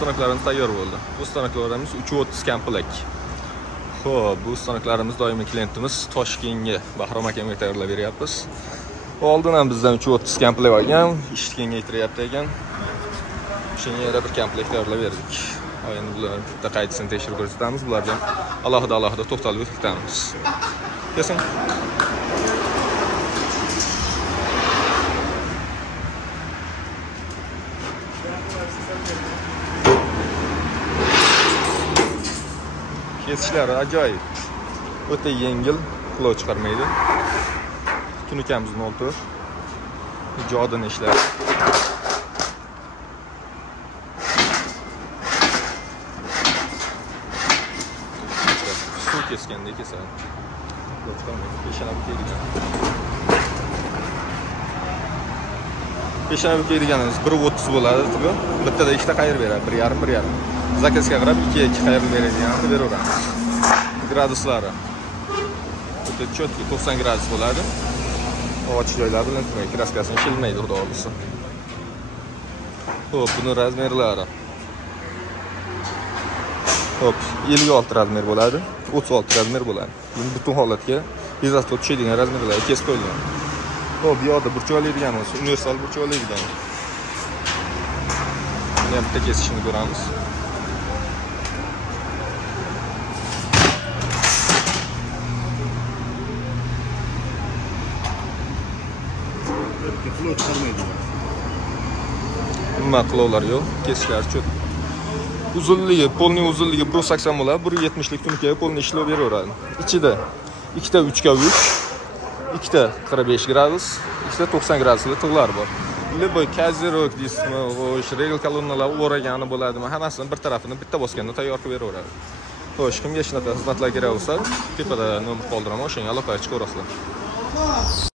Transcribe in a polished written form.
stanoklarimiz tayyor bo'ldi. Bu stanoklarimiz 330 komplekt. Xo'p, bu stanoklarimiz doimiy klientimiz Toshkentga Bahrom akamga tayyorlab beryapmiz. Oldin ham bizdan 330 komplekt olgan, ishni kengaytiryapti ekan. Shunga yana bir komplekt tayyorlab berdik. Endi bularni bitta qaydisini tekshirib ko'rsatamiz. Bularga alohida to'xtalib o'tamiz. Kesin. Kesishlari ajoyib. O'ta yengil, quloq chiqarmaydi. Tunukamizning 0.4. Ijodini ishlar. Suv kesganda kesadi. Quloq chiqarmaydi. Peshana bukaydigan. Peshana bukaydiganimiz 1.30 bo'ladi, tubi. Bittada ikkita qayirib beradi, 1.5. Zakazga qarab 2 qayirib beradiganini beraveramiz. Graduslari. O'ta chotki 90 gradus bo'ladi. Och joylari bilan turmaydi, kraskasini shilmaydi, xudo xolisa. Xo'p, buni razmerlari. Xo'p, 56 razmer bo'ladi, 36 razmer bo'ladi. Buni butun holatga yuzasiga tushadigan razmerlarga kesib qo'yilgan. Xo'p, bu yerda burchak oladigan bo'lsa, universal burchak oladigan. Buni ham bitta kesishini ko'ramiz. Quloq chiqarmaydi. Nima qilovlar yo'q, kesishlar cho't. Uzunligi, polning uzunligi 1.80 bo'ladi, 1.70 lik tunkaga polni ishlov beraveradi. Ichida ikkita 3x3, ikkita 45 gradus, ikkita 90 gradusli tig'lar bor. Liboy kazirok deysizmi, o'sha regl kolonnalar o'ragani bo'ladimi, hammasini bir tarafini bitta bosganda tayyor qilib beraveradi. Xo'sh, kimga shunaqa xizmatlar kerak bo'lsa, tepada nomer qoldiraman, o'shanga aloqaga chiqaverasizlar.